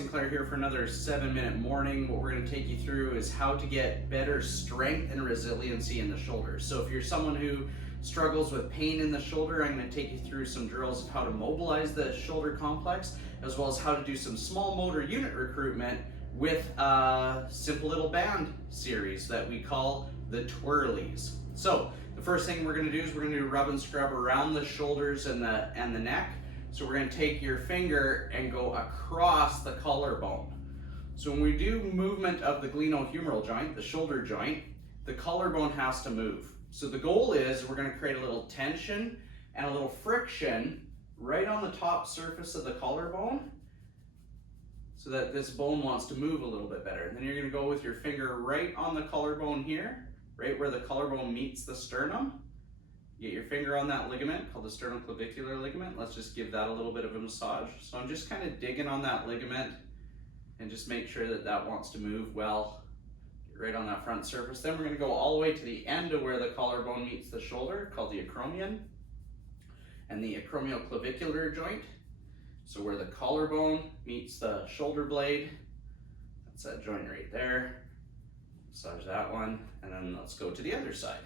Sinclair here for another 7-minute morning. What we're going to take you through is how to get better strength and resiliency in the shoulders. So if you're someone who struggles with pain in the shoulder, I'm going to take you through some drills of how to mobilize the shoulder complex, as well as how to do some small motor unit recruitment with a simple little band series that we call the twirlies. So the first thing we're going to do is we're going to do rub and scrub around the shoulders and the neck. So we're going to take your finger and go across the collarbone. So when we do movement of the glenohumeral joint, the shoulder joint, the collarbone has to move. So the goal is we're going to create a little tension and a little friction right on the top surface of the collarbone so that this bone wants to move a little bit better. And then you're going to go with your finger right on the collarbone here, right where the collarbone meets the sternum. Get your finger on that ligament called the sternoclavicular ligament. Let's just give that a little bit of a massage. So I'm just kind of digging on that ligament and just make sure that that wants to move well. Get right on that front surface. Then we're going to go all the way to the end of where the collarbone meets the shoulder, called the acromion, and the acromioclavicular joint. So where the collarbone meets the shoulder blade, that's that joint right there. Massage that one, and then let's go to the other side.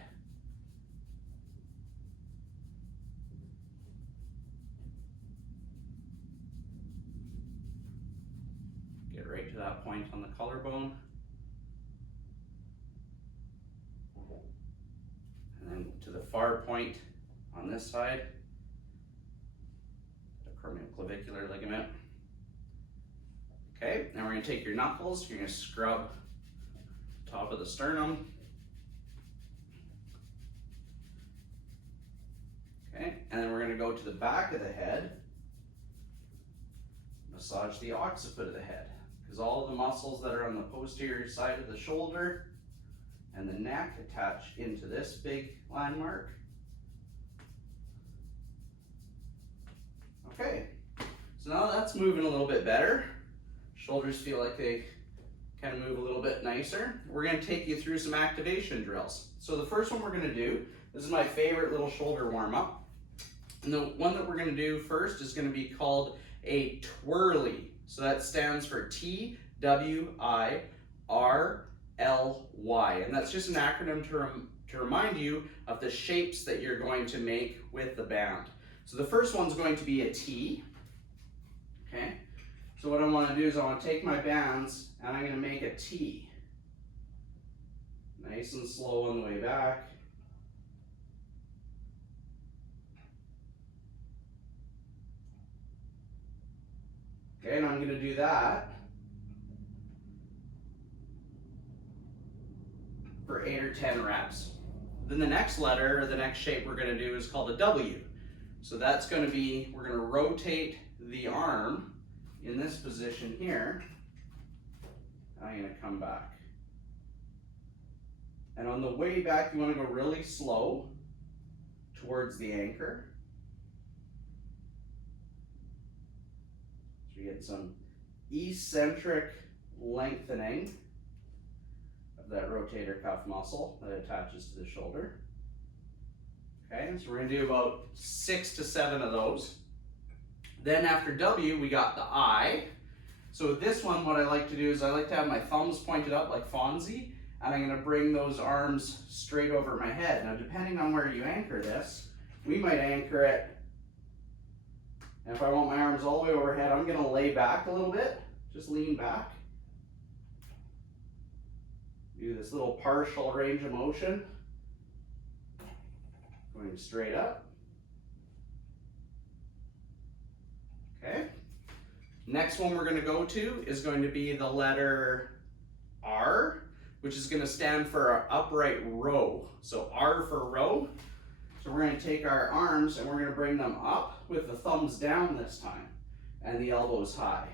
Get right to that point on the collarbone. And then to the far point on this side, the acromioclavicular ligament. Okay, now we're going to take your knuckles, you're going to scrub top of the sternum. Okay, and then we're going to go to the back of the head, massage the occiput of the head. Because all of the muscles that are on the posterior side of the shoulder and the neck attach into this big landmark. Okay, so now that's moving a little bit better. Shoulders feel like they kind of move a little bit nicer. We're going to take you through some activation drills. So the first one we're going to do, this is my favorite little shoulder warm-up. And the one that we're going to do first is going to be called a twirly. So that stands for TWIRLY, and that's just an acronym to remind you of the shapes that you're going to make with the band. So the first one's going to be a T, okay? So what I want to do is I want to take my bands and I'm going to make a T. Nice and slow on the way back. Okay, and I'm going to do that for 8 or 10 reps. Then the next letter, or the next shape we're going to do is called a W. So that's going to be, we're going to rotate the arm in this position here. I'm going to come back. And on the way back, you want to go really slow towards the anchor. So you get some eccentric lengthening of that rotator cuff muscle that attaches to the shoulder. Okay, so we're going to do about 6 to 7 of those. Then after W, we got the I. So with this one, what I like to do is I like to have my thumbs pointed up like Fonzie, and I'm going to bring those arms straight over my head. Now, depending on where you anchor this, we might anchor it. And if I want my arms all the way overhead, I'm going to lay back a little bit, just lean back. Do this little partial range of motion, going straight up. Okay. Next one we're going to go to is going to be the letter R, which is going to stand for our upright row. So R for row. So we're going to take our arms and we're going to bring them up with the thumbs down this time and the elbows high.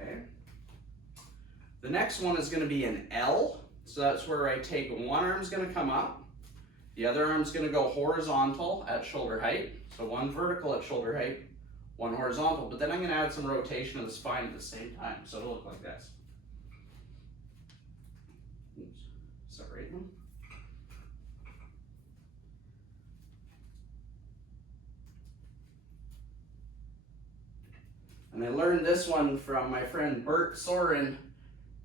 Okay. The next one is going to be an L. So that's where I take one arm's going to come up, the other arm's going to go horizontal at shoulder height. So one vertical at shoulder height, one horizontal, but then I'm going to add some rotation of the spine at the same time. So it'll look like this. And I learned this one from my friend Bert Soren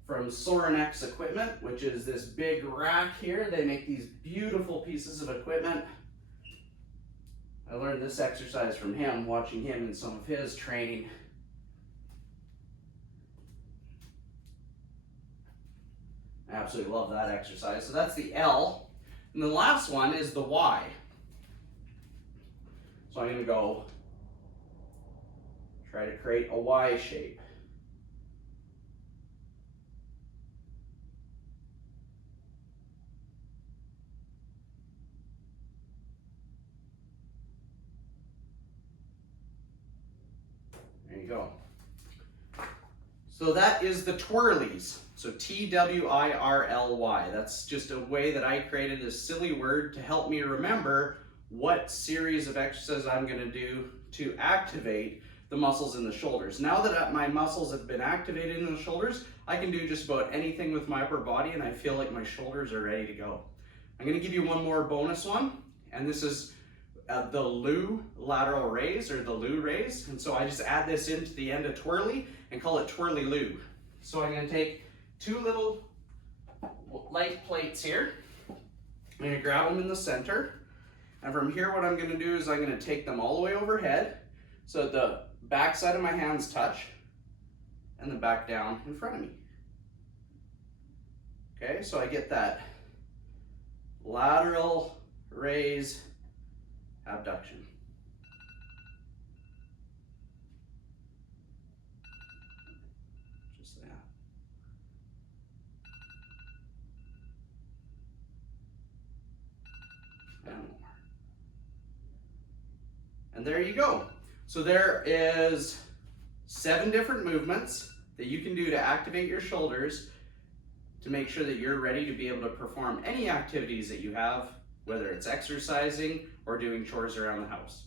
from Sorenex Equipment, which is this big rack here. They make these beautiful pieces of equipment. I learned this exercise from him, watching him in some of his training. I absolutely love that exercise. So that's the L. And the last one is the Y. So I'm going to go try to create a Y shape. There you go. So that is the twirlies. So T-W-I-R-L-Y. That's just a way that I created this silly word to help me remember what series of exercises I'm going to do to activate the muscles in the shoulders. Now that my muscles have been activated in the shoulders, I can do just about anything with my upper body, and I feel like my shoulders are ready to go. I'm going to give you one more bonus one, and this is the Lou lateral raise, or the Lou raise. And so I just add this into the end of twirly and call it twirly Lou. So I'm going to take two little light plates here. I'm going to grab them in the center. And from here, what I'm going to do is I'm going to take them all the way overhead so that the back side of my hands touch and the back down in front of me. Okay, so I get that lateral raise abduction. Just that. And more. And there you go. So there is 7 different movements that you can do to activate your shoulders to make sure that you're ready to be able to perform any activities that you have, whether it's exercising or doing chores around the house.